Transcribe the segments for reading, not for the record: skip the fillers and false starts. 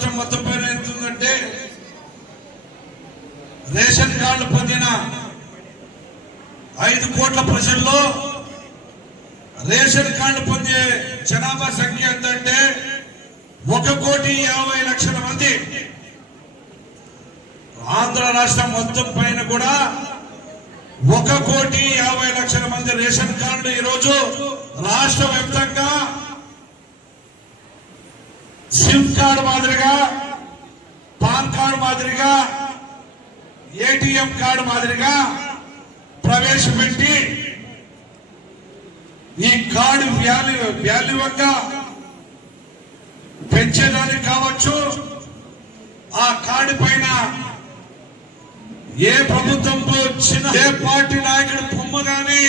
రాష్ట్రం మొత్తం పైన ఎంతుందంటే రేషన్ కార్డు పొందిన 5 కోట్ల ప్రజల్లో రేషన్ కార్డు పొందే జనాభా సంఖ్య ఎంతంటే 1,50,00,000 మంది. ఆంధ్ర రాష్ట్రం మొత్తం పైన కూడా 1,50,00,000 మంది రేషన్ కార్డులు ఈరోజు రాష్ట్ర వ్యాప్తంగా సిమ్ కార్డు మాదిరిగా, పాన్ కార్డు మాదిరిగా, ఏటీఎం కార్డు మాదిరిగా ప్రవేశపెట్టి ఈ కార్డు వాల్యువంగా పెంచేదానికి కావచ్చు, ఆ కార్డు పైన ఏ ప్రభుత్వంలో వచ్చిన ఏ పార్టీ నాయకుడు బొమ్మ గాని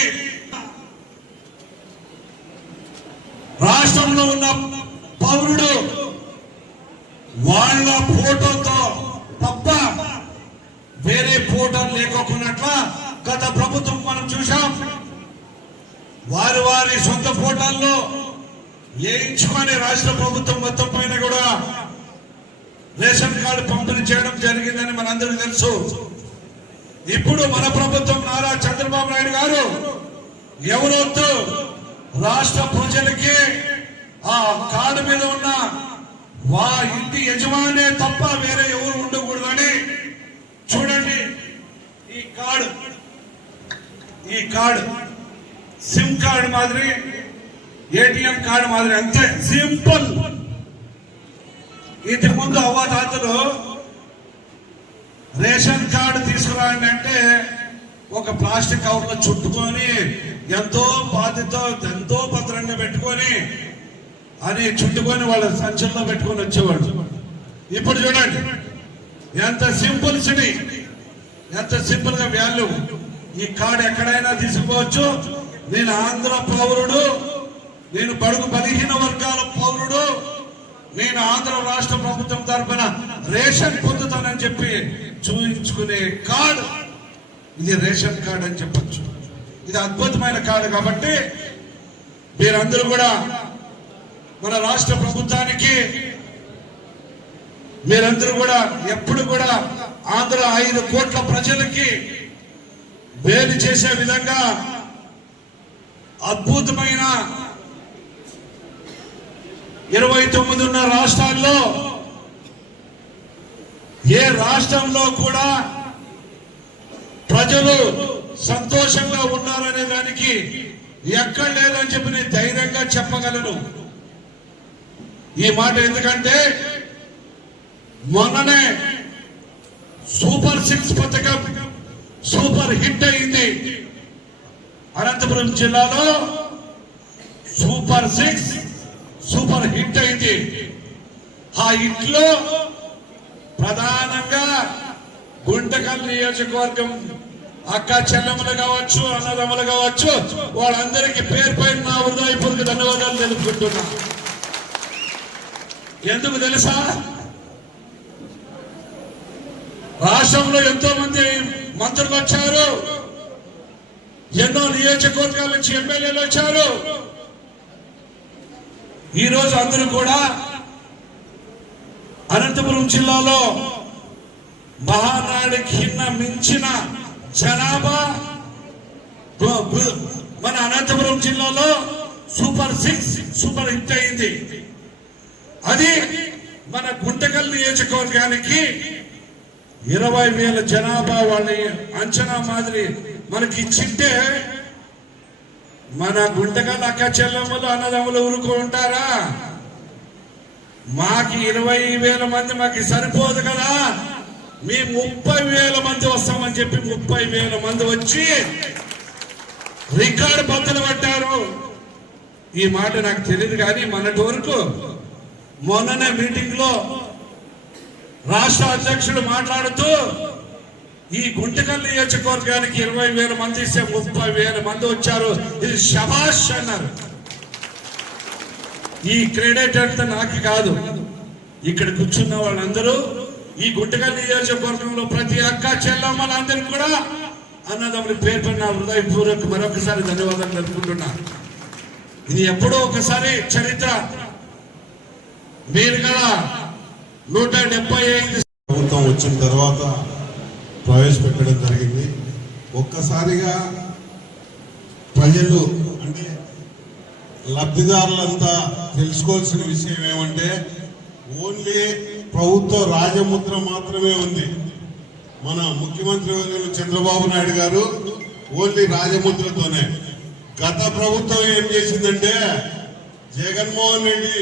రాష్ట్రంలో ఉన్న పౌరుడు వాళ్ళ ఫోటోతో తప్ప వేరే ఫోటో లేకోకున్నట్ల గత ప్రభుత్వం మనం చూశాం. వారి సొంత ఫోటోల్లో వేయించుకొని రాష్ట్ర ప్రభుత్వం మొత్తం పైన కూడా రేషన్ కార్డు పంపిణీ చేయడం జరిగిందని మనందరికీ తెలుసు. ఇప్పుడు మన ప్రభుత్వం నారా చంద్రబాబు నాయుడు గారు ఎవరొద్దు రాష్ట్ర ప్రజలకి ఆ కార్డు మీద ఉన్న ఇంటి యజమానే తప్ప వేరే ఎవరు ఉండకూడదని చూడండి. ఈ కార్డు సిమ్ కార్డు మాదిరి, ఏటీఎం కార్డు మాదిరి, అంతే సింపుల్. ఇంతకు ముందు అవ్వాతాతలు రేషన్ కార్డు తీసుకురాండి అంటే ఒక ప్లాస్టిక్ కవర్ లో చుట్టుకొని ఎంతో బాధ్యత ఎంతో భద్రంగా పెట్టుకొని అని చుట్టుకొని వాళ్ళ సంచుల్లో పెట్టుకొని వచ్చేవాడు. ఇప్పుడు చూడండి ఎంత సింపుల్ సిటీ, ఎంత సింపుల్ గా వాల్యూ. ఈ కార్డు ఎక్కడైనా తీసుకోవచ్చు. నేను ఆంధ్ర పౌరుడు, నేను బడుగు బలహీన వర్గాల పౌరుడు, నేను ఆంధ్ర రాష్ట్ర ప్రభుత్వం తరఫున రేషన్ పొందుతానని చెప్పి చూపించుకునే కార్డు ఇది రేషన్ కార్డు అని చెప్పచ్చు. ఇది అద్భుతమైన కార్డు. కాబట్టి మీరందరూ కూడా మన రాష్ట్ర ప్రభుత్వానికి మీరందరూ కూడా ఎప్పుడు కూడా ఆంధ్ర 5 కోట్ల ప్రజలకి మేలు చేసే విధంగా అద్భుతమైన 29 ఉన్న రాష్ట్రాల్లో ఏ రాష్ట్రంలో కూడా ప్రజలు సంతోషంగా ఉన్నారనే దానికి ఎక్కడ లేదని చెప్పి నేను ధైర్యంగా చెప్పగలను ఈ మాట. ఎందుకంటే మొన్ననే సూపర్ 6 పథకం సూపర్ హిట్ అయింది. అనంతపురం జిల్లాలో సూపర్ 6 సూపర్ హిట్ అయింది. ఆ హిట్ లో ప్రధానంగా గుంటకల్ నియోజకవర్గం అక్క చెల్లెమ్మలు కావచ్చు, అన్నదమ్ములు కావచ్చు, వాళ్ళందరికీ పేరు పైన నా హృదయపూర్వక ధన్యవాదాలు తెలుపుకుంటున్నా. ఎందుకు తెలుసా? రాష్ట్రంలో ఎంతో మంది మంత్రులు వచ్చారు, ఎన్నో నియోజకవర్గాల నుంచి ఎమ్మెల్యేలు వచ్చారు. ఈ రోజు అందరూ కూడా అనంతపురం జిల్లాలో మహానాడికి మించిన జనాభా మన అనంతపురం జిల్లాలో సూపర్ 6 సూపర్ హిట్ అయింది. అది మన గుంటకల్ నియోజకవర్గానికి 20,000 జనాభా వాళ్ళ అంచనా మాదిరి మనకి ఇచ్చింటే మన గుంటకల్ అక్క చెల్లెమ్మలు అన్నదమ్ములు ఊరుకుంటారా? మాకి 20,000 మంది మాకు సరిపోదు కదా, మీ 30,000 మంది వస్తామని చెప్పి 30,000 మంది వచ్చి రికార్డు బద్దలు పట్టారు. ఈ మాట నాకు తెలియదు కానీ మొన్నటి వరకు మొన్ననే మీటింగ్ లో రాష్ట్ర అధ్యక్షుడు మాట్లాడుతూ ఈ గుంటకల్ నియోజకవర్గానికి 20,000 మంది ఇస్తే 30,000 మంది వచ్చారు, ఇది శభాష్ అన్నారు. ఈ క్రెడిట్ అంతా నాకు కాదు, ఇక్కడ కూర్చున్న వాళ్ళందరూ ఈ గుంటకల్ నియోజకవర్గంలో ప్రతి అక్క చెల్లమ్మలందరూ కూడా అన్నదమ్ముల పేరు పైన హృదయపూర్వక మరొకసారి ధన్యవాదాలు తెలుపుకుంటున్నా. ఇది ఎప్పుడో ఒకసారి చరిత్ర. మీరు కదా 175 ప్రభుత్వం వచ్చిన తర్వాత ప్రవేశపెట్టడం జరిగింది. ఒక్కసారిగా ప్రజలు అంటే లబ్ధిదారులంతా తెలుసుకోవాల్సిన విషయం ఏమంటే ఓన్లీ ప్రభుత్వ రాజముద్ర మాత్రమే ఉంది. మన ముఖ్యమంత్రి వర్యులు చంద్రబాబు నాయుడు గారు ఓన్లీ రాజముద్రతోనే. గత ప్రభుత్వం ఏం చేసిందంటే జగన్మోహన్ రెడ్డి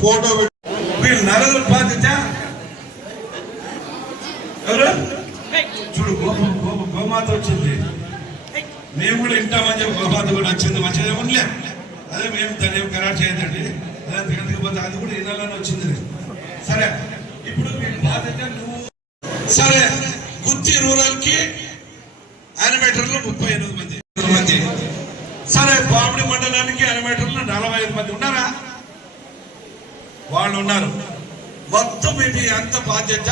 ఫోటో వీళ్ళు నలుగురు బాధ్యత ఎవరు చూడు గోమాత వచ్చింది, మేము కూడా వింటామని చెప్పి గోమాత కూడా వచ్చింది. మంచిగా ఉండలే, అదే మేము దాన్ని ఏం ఖరారు చేయదండి, అదే తినకపోతే అది కూడా వినాలని వచ్చింది. సరే ఇప్పుడు మీ బాధ్యత నువ్వు. సరే గుత్తి రూరల్ కి యానిమేటర్లు 38 మంది. సరే పామిడి మండలానికి యానిమేటర్లు 45 మంది ఉన్నారా? వాళ్ళు ఉన్నారు. మొత్తం ఇది అంత బాధ్యత.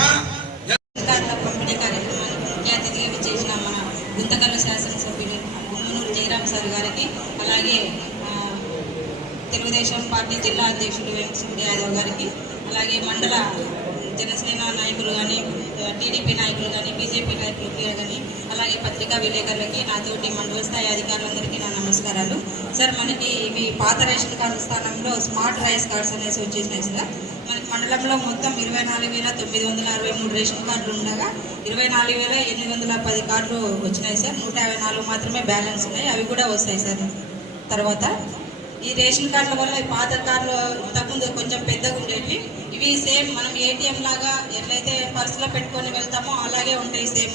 పంపిణీ కార్యక్రమానికి ముఖ్య అతిథిగా విచ్చేసిన మన గుంతకల్ శాసనసభ్యులు గుమ్మనూరు జయరాం సార్ గారికి, అలాగే తెలుగుదేశం పార్టీ జిల్లా అధ్యక్షుడు వెంకటరెడ్డి యాదవ్ గారికి, అలాగే మండల జనసేన నాయకులు కానీ, టీడీపీ నాయకులు కానీ, బీజేపీ నాయకులకి కానీ, అలాగే పత్రికా విలేకరులకి, నాతోటి మండల స్థాయి అధికారులందరికీ నా నమస్కారాలు. సార్, మనకి ఇవి పాత రేషన్ కార్డు స్థానంలో స్మార్ట్ రైస్ కార్డ్స్ అనేసి వచ్చేసినాయి సార్. మనకి మండలంలో మొత్తం 24,963 రేషన్ కార్డులు ఉండగా 24,810 కార్డులు వచ్చినాయి సార్. 154 మాత్రమే బ్యాలెన్స్ ఉన్నాయి, అవి కూడా వస్తాయి సార్. తర్వాత ఈ రేషన్ కార్డుల వల్ల ఈ పాత కార్డులు ఇంతకుముందు కొంచెం పెద్దగా ఉండేవి, ఇవి సేమ్ మనం ఏటీఎం లాగా ఎట్లయితే పర్సులో పెట్టుకొని వెళ్తామో అలాగే ఉంటాయి సేమ్.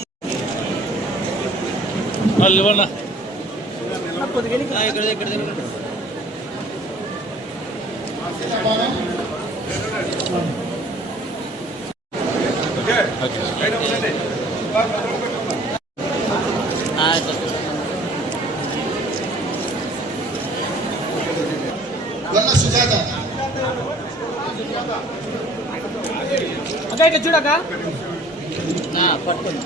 అక్క చూడక పట్టుకోండి.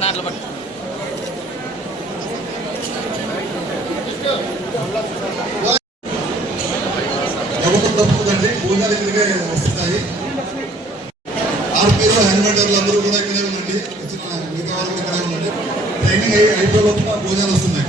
నాట్లో పట్టు. ఎవరు తప్పుదండి, భోజనాలు ఇక్కడికే వస్తున్నాయి. ఆర్పీలు హ్యాండ్మేటర్లు అందరూ కూడా ఇక్కడే ఉండండి, మిగతా వాళ్ళు ఇక్కడే ఉండండి. ట్రైనింగ్ అయిపోయే లోపల భోజనాలు వస్తున్నాయి.